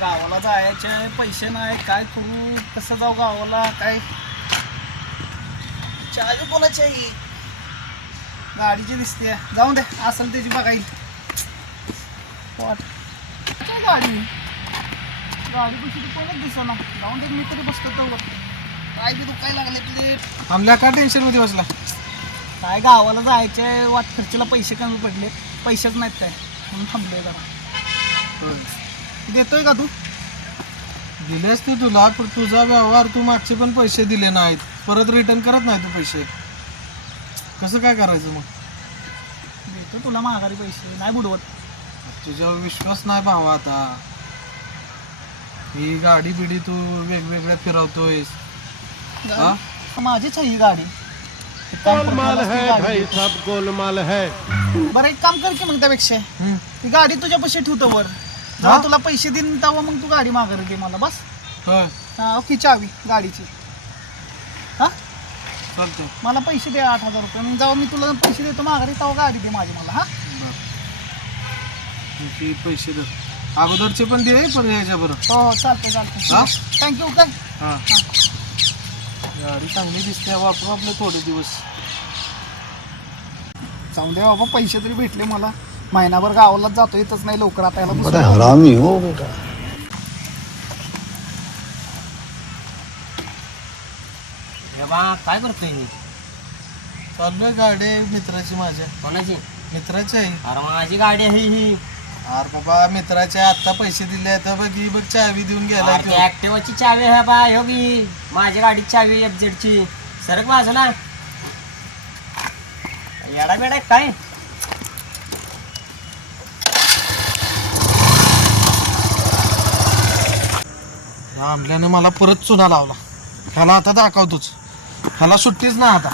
गावाला जायचे पैसे नाही, काय करू, कसं जाऊ गावाला, काय चावी कोणाची आहे? गाडीची दिसते, जाऊन दे, असेल त्याची बघाईल. गाडी गाडी कशी कोणच दिसेना, जाऊन दे, मी तरी बसतो तर काय बी दुखायला लागले प्लेट. आमल्या का टेन्शन मध्ये बसला? काय गावाला जायचे, वाट खर्चीला पैसे कमी पडले, पैसेच नाहीत काय, म्हणून थांबलोय जरा. देतोय का तू? दिले असते तुला, पण तुझा व्यवहार, तू मागचे पण पैसे दिले नाहीत, परत रिटर्न करत नाही तू पैसे, कसं काय करायचं मग? देतो तुला माघारी पैसे, नाही बुडवत. तुझ्यावर विश्वास नाही भावा आता. ही गाडी बिडी तू वेगवेगळ्या फिरवतोयस. हा? माझीच आहे ही गाडी. गोलमाल है भाई सब गोलमाल है. बरं एक काम कर की मग त्यापेक्षा ती गाडी तुझ्या पैसे ठेवतो वर, जेव्हा तुला पैसे देईन तेव्हा मग तू गाडी माघारी दे मला बस. होय ओके, चावी गाडीची. हा, चालतंय. मला पैसे दे 8,000 रुपये, मग जेव्हा मी तुला पैसे देतो माघारी तेव्हा गाडी दे माझी मला. हा, की पैसे दे अगोदरचे पण दे, पण ह्याच्या बरोबर. हो चालतंय चालतंय. हा, थँक्यू. काय हा, गाडी चांगली दिसते, वापरू आपले थोडे दिवस. जाऊन दे बाबा, पैसे तरी भेटले मला. महिनाभर गावालाच जातो, येतच नाही लवकर. आता याला दुसरं हरामी हो बेटा. काय करतोय मी? चाललोय, गाडी आहे मित्राची, माझ्या कोणाची? मित्राची आहे. अरे माझी गाडी आहे ही. अरे बाबा मित्राच्या आत्ता पैसे दिले तर बघ, ही बघ चावी देऊन गेला. अरे ती ऍक्टिवाची चावी आहे बा, हो की माझी गाडीची चावी FZ ची. सरक माझं ना, येडा बेडा काय? आमल्याने मला परत चुना लावला. ह्याला आता दाखवतोच, ह्याला सुट्टीच ना आता.